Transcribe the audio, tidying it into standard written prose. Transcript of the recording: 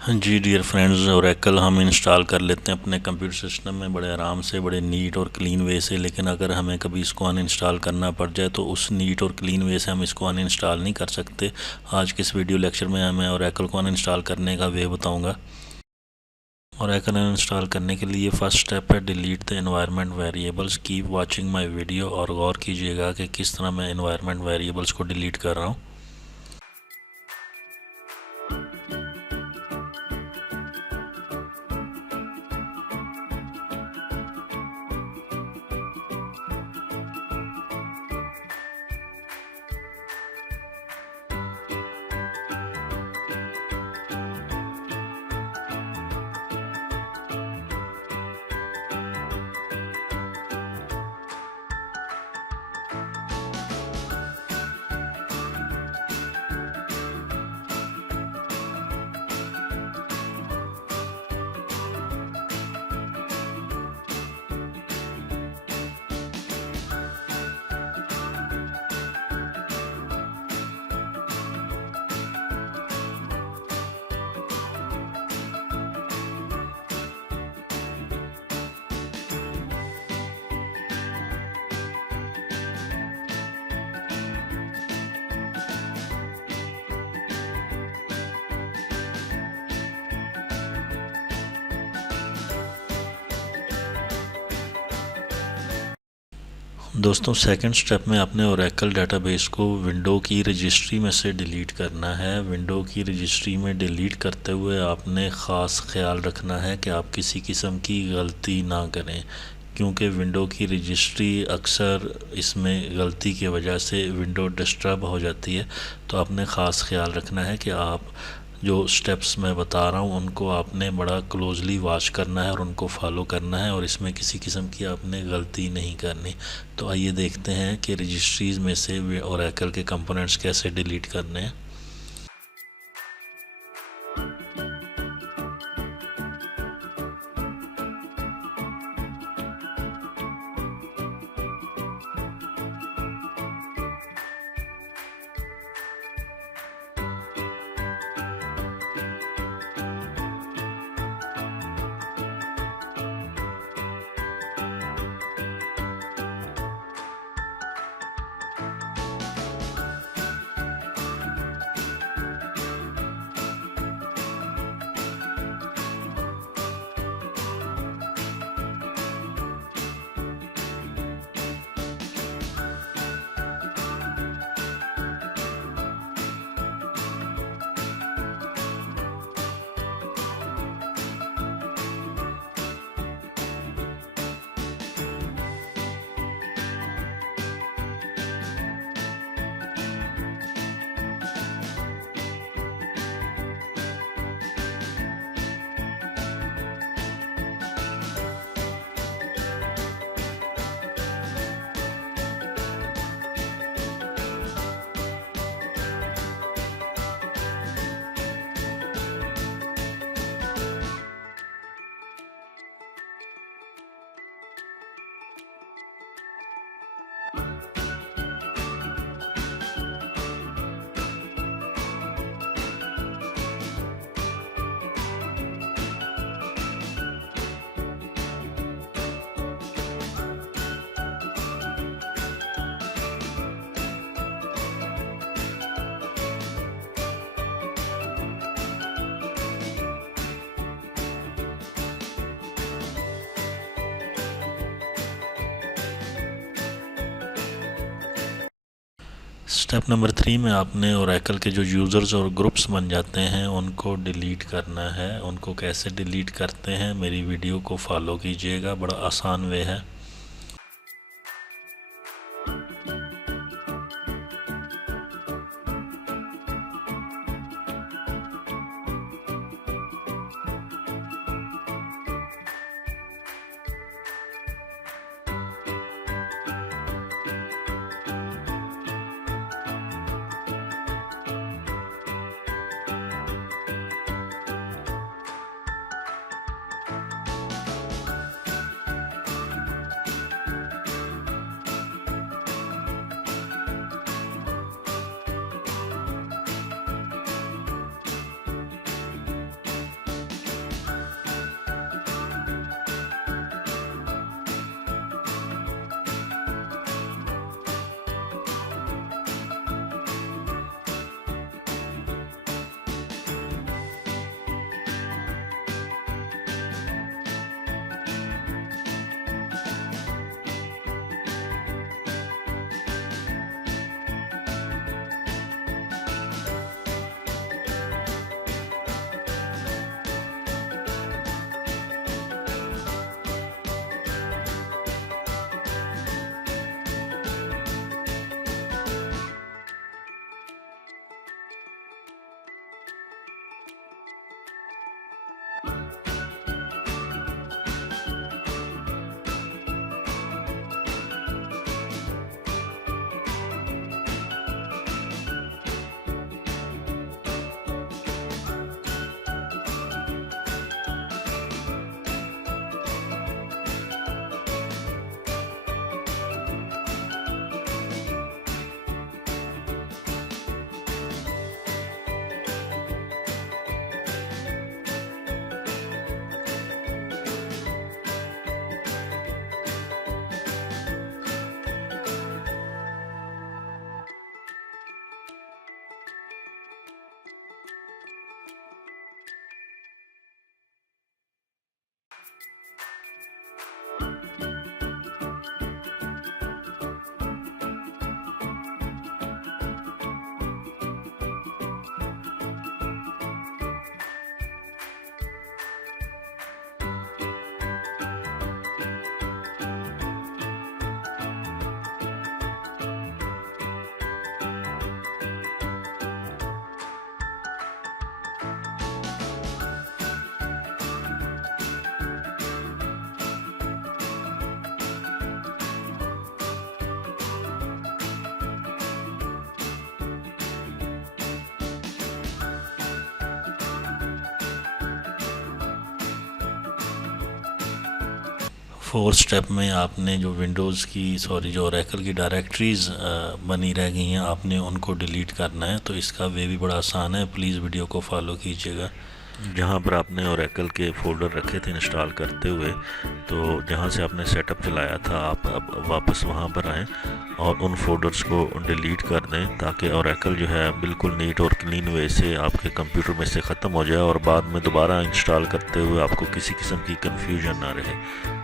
हाँ जी dear friends, Oracle हम install कर लेते हैं अपने कंप्यूटर सिस्टम में बड़े आराम से, बड़े नीट और क्लीन वे से। लेकिन अगर हमें कभी इसको अनइंस्टॉल करना पड़ जाए तो उस नीट और क्लीन वे से हम इसको अनइंस्टॉल नहीं कर सकते। आज के इस वीडियो लेक्चर में मैं ओरेकल को अनइंस्टॉल करने का वे बताऊंगा। ओरेकल अनइंस्टॉल करने के लिए फर्स्ट स्टेप है delete the environment variables. Keep watching my video और गौर कीजिएगा कि किस तरह मैं एनवायरनमेंट वेरिएबल्स को डिलीट कर रहा हूँ। दोस्तों, सेकंड स्टेप में आपने ओरेकल डेटाबेस को विंडो की रजिस्ट्री में से डिलीट करना है। विंडो की रजिस्ट्री में डिलीट करते हुए आपने ख़ास ख्याल रखना है कि आप किसी किस्म की गलती ना करें, क्योंकि विंडो की रजिस्ट्री अक्सर इसमें गलती की वजह से विंडो डिस्टर्ब हो जाती है। तो आपने ख़ास ख्याल रखना है कि आप जो स्टेप्स मैं बता रहा हूँ उनको आपने बड़ा क्लोजली वॉच करना है और उनको फॉलो करना है, और इसमें किसी किस्म की आपने गलती नहीं करनी। तो आइए देखते हैं कि रजिस्ट्रीज़ में से ओरेकल के कंपोनेंट्स कैसे डिलीट करने हैं। स्टेप नंबर 3 में आपने ओरेकल के जो यूज़र्स और ग्रुप्स बन जाते हैं उनको डिलीट करना है। उनको कैसे डिलीट करते हैं, मेरी वीडियो को फॉलो कीजिएगा, बड़ा आसान वे है। फोर्थ स्टेप में आपने जो विंडोज़ की जो ओरेकल की डायरेक्टरीज़ बनी रह गई हैं, आपने उनको डिलीट करना है। तो इसका वे भी बड़ा आसान है, प्लीज़ वीडियो को फॉलो कीजिएगा। जहाँ पर आपने ओरेकल के फ़ोल्डर रखे थे इंस्टॉल करते हुए, तो जहाँ से आपने सेटअप चलाया था, आप अब वापस वहाँ पर आएँ और उन फ़ोल्डर्स को डिलीट कर दें, ताकि ओरेकल जो है बिल्कुल नीट और क्लीन वे से आपके कंप्यूटर में से ख़त्म हो जाए और बाद में दोबारा इंस्टॉल करते हुए आपको किसी किस्म की कन्फ्यूजन ना रहे।